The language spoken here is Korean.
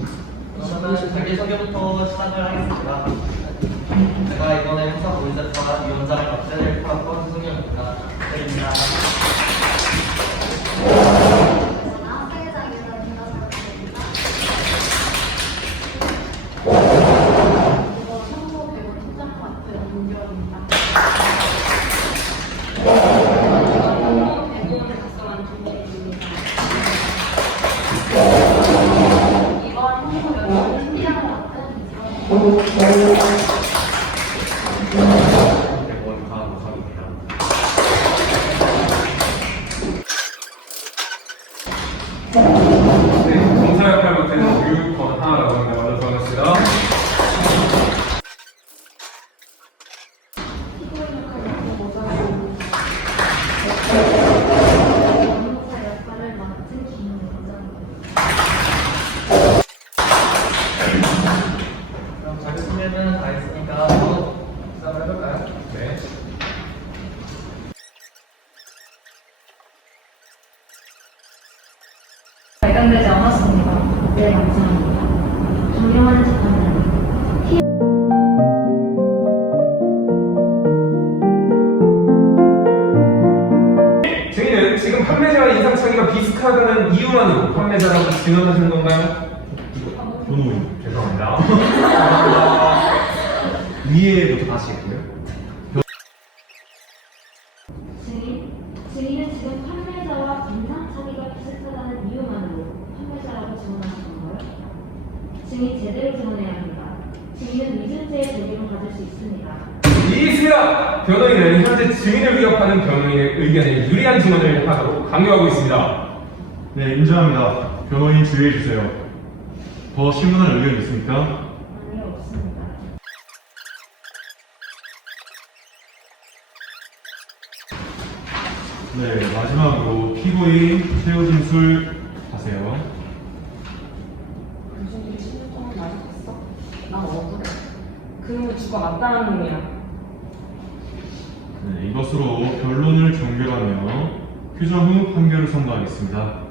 그러면 자기소개부터 시작을 하겠습니다. 제가 이번에 행사 보이자과 위원장을 맡게 될 코라코 수승현 감사합니다. 네. 자기소개는 다 했으니까 시작을 해볼까요? 네. 발간되지 않았습니다. 네, 감사합니다. 존경하는 재판장. 증인은 지금 판매자와 인상착의가 비슷하다는 이유만으로 판매자라고 증언하시는 건가요? 변호인 죄송합니다. 위에부터 다시 했고요. 증인, 증인은 지금 판매자와 인상착의가 비슷하다는 이유만으로 판매자라고 증언하신 건가요? 증인 제대로 증언해야 합니다. 증인은 위증죄의責임을 받을 수 있습니다. 이수야 변호인은 현재 증인을 위협하는 변호인의 의견에 유리한 증언을 하도록 강요하고 있습니다. 네, 인정합니다. 변호인 주의해 주세요. 더 신문할 의견 있습니까? 아니요, 없습니다. 네, 마지막으로 피고인 최후 진술 하세요. 일이 10년 동안 맞았어? 난 억울해. 그놈의 주가 맞다는 놈이야. 네, 이것으로 변론을 종결하며 휴정 후 판결을 선고하겠습니다.